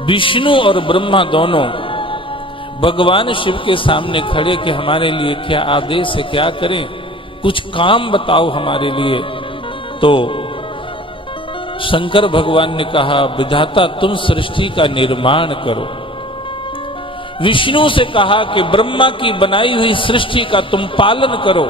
विष्णु और ब्रह्मा दोनों भगवान शिव के सामने खड़े कि हमारे लिए क्या आदेश है, क्या करें, कुछ काम बताओ हमारे लिए। तो शंकर भगवान ने कहा, विधाता तुम सृष्टि का निर्माण करो। विष्णु से कहा कि ब्रह्मा की बनाई हुई सृष्टि का तुम पालन करो।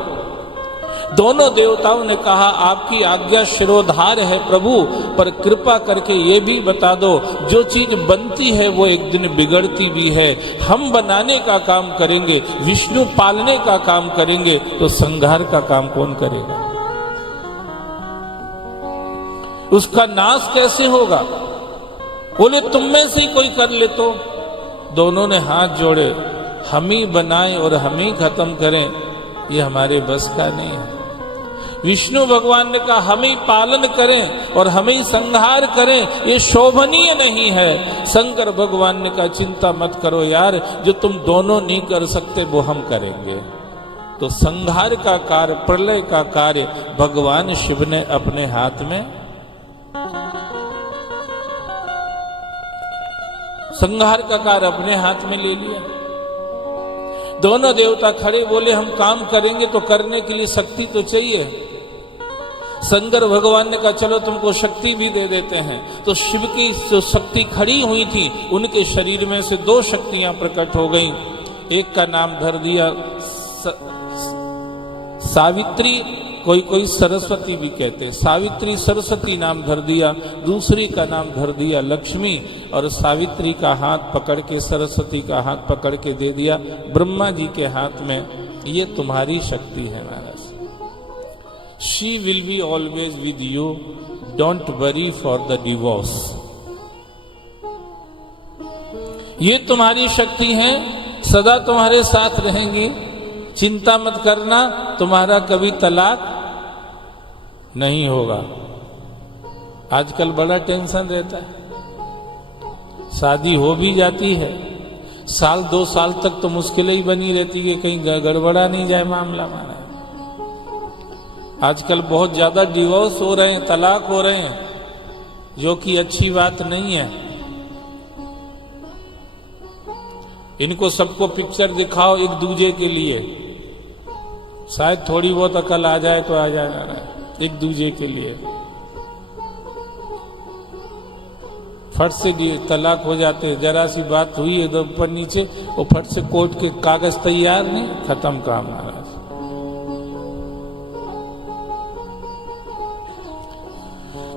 दोनों देवताओं ने कहा, आपकी आज्ञा शिरोधार्य है प्रभु, पर कृपा करके ये भी बता दो, जो चीज बनती है वो एक दिन बिगड़ती भी है। हम बनाने का काम करेंगे, विष्णु पालने का काम करेंगे, तो संहार का काम कौन करेगा? उसका नाश कैसे होगा? बोले तुम में से ही कोई कर ले तो। दोनों ने हाथ जोड़े, हम ही बनाएं और हम ही खत्म करें, ये हमारे बस का नहीं है। विष्णु भगवान ने कहा, हम ही पालन करें और हम ही संहार करें, ये शोभनीय नहीं है। शंकर भगवान ने कहा, चिंता मत करो यार, जो तुम दोनों नहीं कर सकते वो हम करेंगे। तो संहार का कार्य, प्रलय का कार्य भगवान शिव ने अपने हाथ में, संहार का कार्य अपने हाथ में ले लिया। दोनों देवता खड़े, बोले हम काम करेंगे तो करने के लिए शक्ति तो चाहिए। शंकर भगवान ने कहा, चलो तुमको शक्ति भी दे देते हैं। तो शिव की जो शक्ति खड़ी हुई थी, उनके शरीर में से दो शक्तियां प्रकट हो गईं। एक का नाम धर दिया सावित्री, कोई सरस्वती भी कहते, सावित्री सरस्वती नाम धर दिया। दूसरी का नाम धर दिया लक्ष्मी, और सावित्री का हाथ पकड़ के, सरस्वती का हाथ पकड़ के दे दिया ब्रह्मा जी के हाथ में, ये तुम्हारी शक्ति है महाराज। She will be always with you, don't worry for the divorce. ये तुम्हारी शक्ति है, सदा तुम्हारे साथ रहेंगी, चिंता मत करना, तुम्हारा कभी तलाक नहीं होगा। आजकल बड़ा टेंशन रहता है, शादी हो भी जाती है, साल 2 साल तक तो मुश्किल ही बनी रहती है, कहीं गड़बड़ा नहीं जाए मामला। माना आजकल बहुत ज्यादा डिवोर्स हो रहे हैं, तलाक हो रहे हैं, जो कि अच्छी बात नहीं है। इनको सबको पिक्चर दिखाओ एक दूजे के लिए, शायद थोड़ी बहुत अकल आ जाए तो आ जाए। एक दूजे के लिए फट से तलाक हो जाते, जरा सी बात हुई है तो ऊपर नीचे, वो फट से कोर्ट के कागज तैयार, नहीं, खत्म काम महाराज।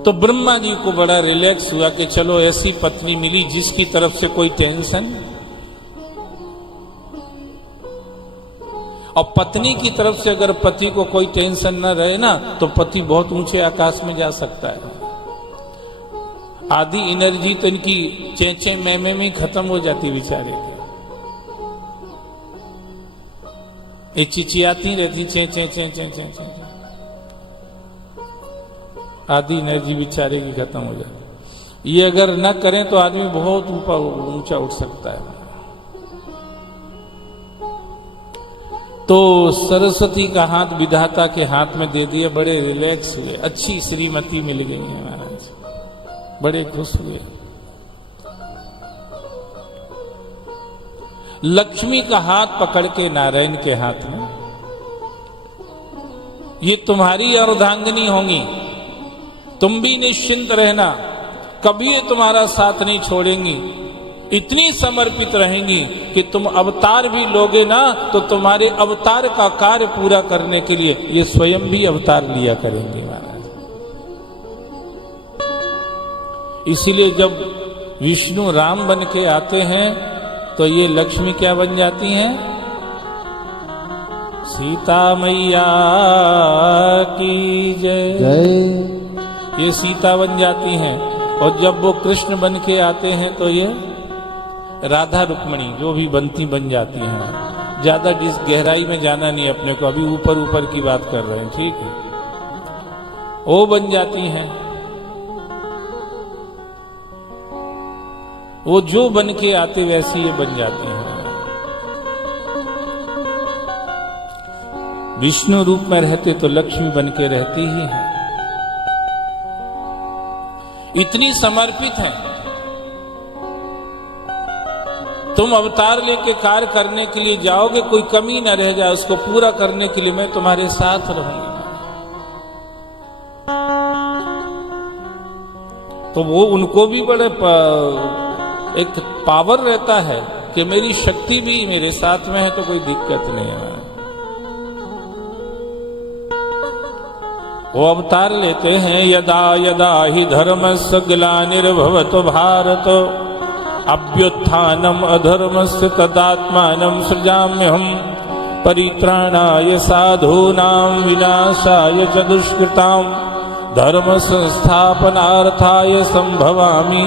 तो ब्रह्मा जी को बड़ा रिलैक्स हुआ कि चलो ऐसी पत्नी मिली जिसकी तरफ से कोई टेंशन, और पत्नी की तरफ से अगर पति को कोई टेंशन न रहे ना, तो पति बहुत ऊंचे आकाश में जा सकता है। आधी एनर्जी तो इनकी चेंचे मैमे में खत्म हो जाती बेचारे की, ये चिचियाती रहती चे चे चे चे चे चे, आधी एनर्जी बेचारे की खत्म हो जाती। ये अगर न करें तो आदमी बहुत ऊपर ऊंचा उठ सकता है। तो सरस्वती का हाथ विधाता के हाथ में दे दिए, बड़े रिलैक्स हुए, अच्छी श्रीमती मिल गई है महाराज, बड़े खुश हुए। लक्ष्मी का हाथ पकड़ के नारायण के हाथ में, ये तुम्हारी अर्धांगिनी होंगी, तुम भी निश्चिंत रहना, कभी ये तुम्हारा साथ नहीं छोड़ेंगी, इतनी समर्पित रहेंगी कि तुम अवतार भी लोगे ना तो तुम्हारे अवतार का कार्य पूरा करने के लिए ये स्वयं भी अवतार लिया करेंगी महाराज। इसीलिए जब विष्णु राम बन के आते हैं तो ये लक्ष्मी क्या बन जाती हैं? सीता मैया की जय, ये सीता बन जाती हैं। और जब वो कृष्ण बन के आते हैं तो ये राधा रुक्मणी जो भी बनती बन जाती हैं। ज्यादा गहराई में जाना नहीं अपने को, अभी ऊपर ऊपर की बात कर रहे हैं, ठीक है। वो बन जाती हैं, वो जो बन के आते वैसी ये बन जाती हैं। विष्णु रूप में रहते तो लक्ष्मी बन के रहती ही हैं, इतनी समर्पित हैं। तुम अवतार लेके कार्य करने के लिए जाओगे, कोई कमी न रह जाए, उसको पूरा करने के लिए मैं तुम्हारे साथ रहूंगी। तो वो उनको भी बड़े एक पावर रहता है कि मेरी शक्ति भी मेरे साथ में है, तो कोई दिक्कत नहीं है। वो अवतार लेते हैं, यदा यदा ही धर्मस्य ग्लानिर्भवतो भारत अभ्युत्थानम अधर्मस्य तदात्मानं सृजाम्यहम् परित्राणाय साधूनां विनाशाय च दुष्कृतां धर्म संस्थापनार्थाय संभवामि।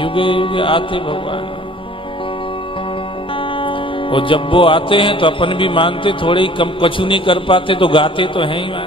युगे युगे आते भगवान। और जब वो आते हैं तो अपन भी मानते, थोड़े ही कम कछु नहीं कर पाते तो गाते तो हैं ही।